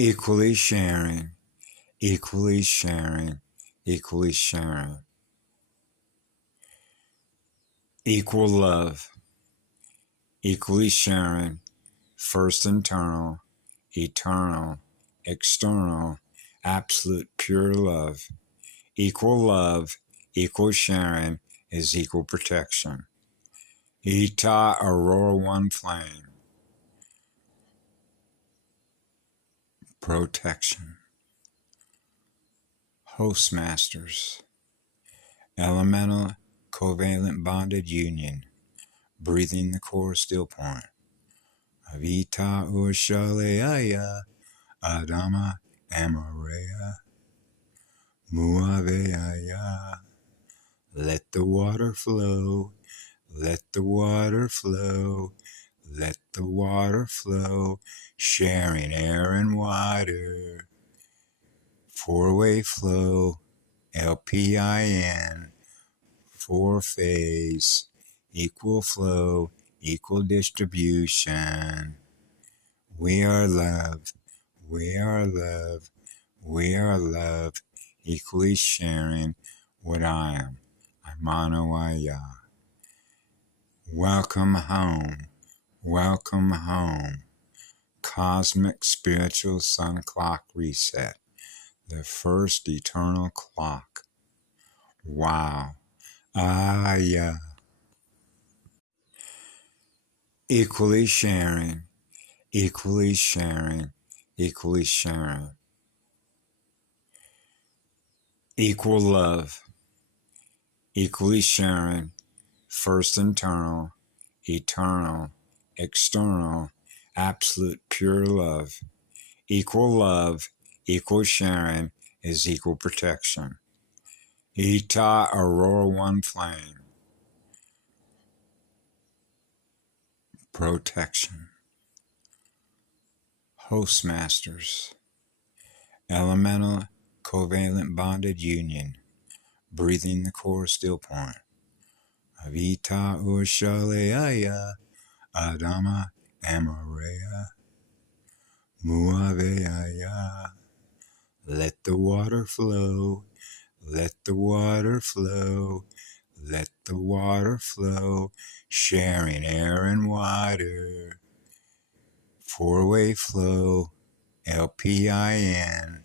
equally sharing, equally sharing, equally sharing. Equal love, equally sharing, first internal, eternal, external, absolute pure love. Equal love, equal sharing is equal protection. Ita Aurora1flame. Protection. Hostmasters. Elemental covalent bonded union. Breathing the core still point. Avita Ushaleaya Adama Amorea Muaveaya. Let the water flow. Let the water flow. Let the water flow. Sharing air and water. Four-way flow. LPIN. Four phase. Equal flow. Equal distribution. We are love. We are love. We are love. Equally sharing what I am. Imanawaya. Welcome home. Welcome home. Cosmic spiritual sun clock reset. The first eternal clock. Wow. Ah, yeah. Equally sharing. Equally sharing. Equally sharing. Equal love. Equally sharing. First internal, eternal, external, absolute pure love. Equal love, equal sharing is equal protection. Ita Aurora1flame. Protection. Hostmasters. Elemental covalent bonded union. Breathing the core still point. Avita Ushaleaya Adama Amorea Muaveaya. Let the water flow. Let the water flow. Let the water flow. Sharing air and water. Four-way flow. LPIN.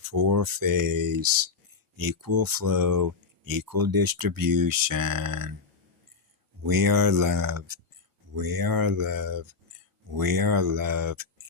Four phase. Equal flow. Equal distribution. We are love. We are love. We are love.